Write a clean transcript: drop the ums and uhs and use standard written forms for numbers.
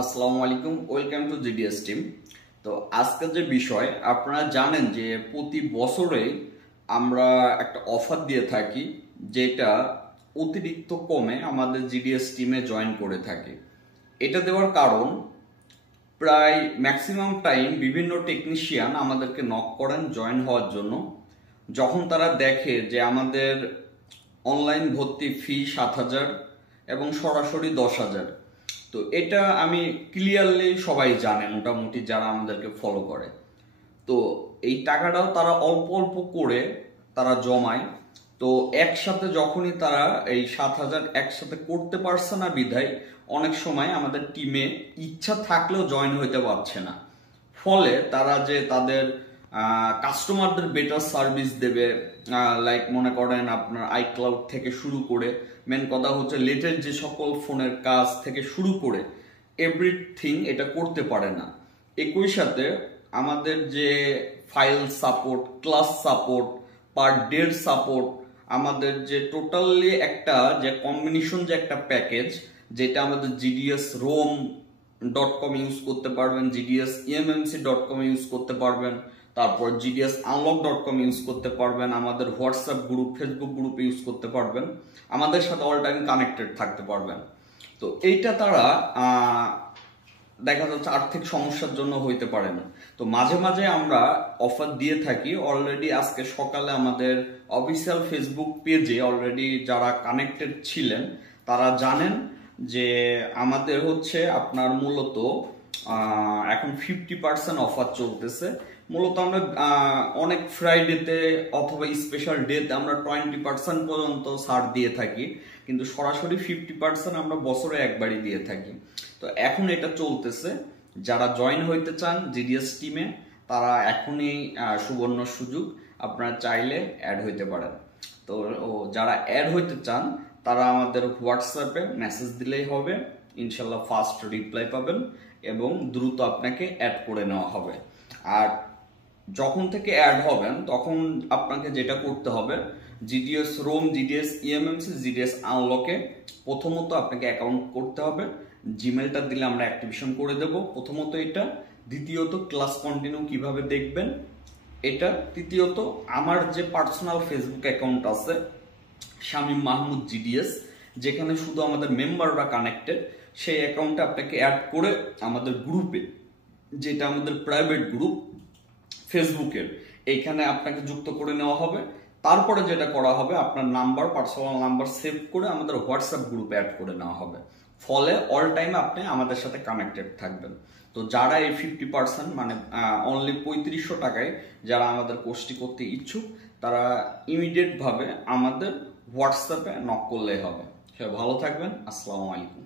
আসসালামু আলাইকুম, welcome to GDS team. তো আজকের যে বিষয়, আপনারা জানেন যে প্রতি বছরে আমরা একটা অফার দিয়ে থাকি, যেটা অতিরিক্ত কমে আমাদের জিডিএস টিমে জয়েন করে থাকি। এটা দেওয়ার কারণ, প্রায় ম্যাক্সিমাম টাইম বিভিন্ন টেকনিশিয়ান আমাদেরকে নক করেন জয়েন হওয়ার জন্য। যখন তারা দেখে যে আমাদের অনলাইন ভর্তি ফি 7,000 এবং সরাসরি 10,000, তো এটা আমি ক্লিয়ারলি সবাই জানে মোটামুটি যারা আমাদেরকে ফলো করে। তো এই টাকাটাও তারা অল্প অল্প করে তারা জমায়। তো একসাথে যখনই তারা এই 7,000 একসাথে করতে পারছে না বিধায় অনেক সময় আমাদের টিমে ইচ্ছা থাকলেও জয়েন হইতে পারছে না। ফলে তারা যে তাদের কাস্টমারদের বেটার সার্ভিস দেবে, লাইক মনে করেন আপনার আইক্লাউড থেকে শুরু করে, মেন কথা হচ্ছে লেটেস্ট যে সকল ফোনের কাজ থেকে শুরু করে এভরিথিং এটা করতে পারে না। একই সাথে আমাদের যে ফাইল সাপোর্ট, ক্লাস সাপোর্ট, পার ডের সাপোর্ট, আমাদের যে টোটালি একটা যে কম্বিনেশন যে একটা প্যাকেজ, যেটা আমাদের GDS.ROM.com ইউজ করতে পারবেন, GDS.EMMC.com ইউজ করতে পারবেন, তারপর GDS.UNLOCK.com ইউজ করতে পারবেন, আমাদের WhatsApp group, Facebook group use করতে পারবেন, আমাদের সাথে অল টাইম কানেক্টেড থাকতে পারবেন। তো এইটা তারা দেখা যাচ্ছে আর্থিক সমস্যার জন্য হইতে পারে না। তো মাঝে মাঝে আমরা অফার দিয়ে থাকি। অলরেডি আজকে সকালে আমাদের অফিসিয়াল ফেসবুক পেজে অলরেডি যারা কানেক্টেড ছিলেন তারা জানেন যে আমাদের হচ্ছে আপনার মূলত এখন 50% অফার চলতেছে। মূলত আমরা অনেক ফ্রাইডেতে অথবা স্পেশাল ডেতে আমরা 20% পর্যন্ত ছাড় দিয়ে থাকি, কিন্তু সরাসরি 50% আমরা বছরে একবারই দিয়ে থাকি। তো এখন এটা চলতেছে। যারা জয়েন হইতে চান জিডিএস টিমে তারা এখনই সুবর্ণ সুযোগ, আপনারা চাইলে অ্যাড হইতে পারেন। তো যারা অ্যাড হইতে চান তারা আমাদের হোয়াটসঅ্যাপে মেসেজ দিলেই হবে, ইনশাল্লাহ ফাস্ট রিপ্লাই পাবেন এবং দ্রুত আপনাকে অ্যাড করে নেওয়া হবে। আর যখন থেকে অ্যাড হবেন তখন আপনাকে যেটা করতে হবে, GDS.ROM, GDS.EMMC, GDS.UNLOCK-এ প্রথমত আপনাকে অ্যাকাউন্ট করতে হবে। জিমেলটা দিলে আমরা অ্যাক্টিভেশন করে দেব, প্রথমত এটা। দ্বিতীয়ত ক্লাস কন্টিনিউ কিভাবে দেখবেন এটা। তৃতীয়ত আমার যে পার্সোনাল ফেসবুক অ্যাকাউন্ট আছে শামিম মাহমুদ GDS, যেখানে শুধু আমাদের মেম্বাররা কানেক্টেড, সেই অ্যাকাউন্টে আপনাকে অ্যাড করে আমাদের গ্রুপে, যেটা আমাদের প্রাইভেট গ্রুপ ফেসবুকের, এইখানে আপনাকে যুক্ত করে নেওয়া হবে। তারপরে যেটা করা হবে, আপনার নাম্বার, পার্সোনাল নাম্বার সেভ করে আমাদের হোয়াটসঅ্যাপ গ্রুপে অ্যাড করে নেওয়া হবে। ফলে অল টাইম আপনি আমাদের সাথে কানেক্টেড থাকবেন। তো যারা এই 50% মানে অনলি 3500 টাকায় যারা আমাদের কোর্সটি করতে ইচ্ছুক, তারা ইমিডিয়েট ভাবে আমাদের হোয়াটসঅ্যাপে নক করলেই হবে। সবাই ভালো থাকবেন। আসসালামু আলাইকুম।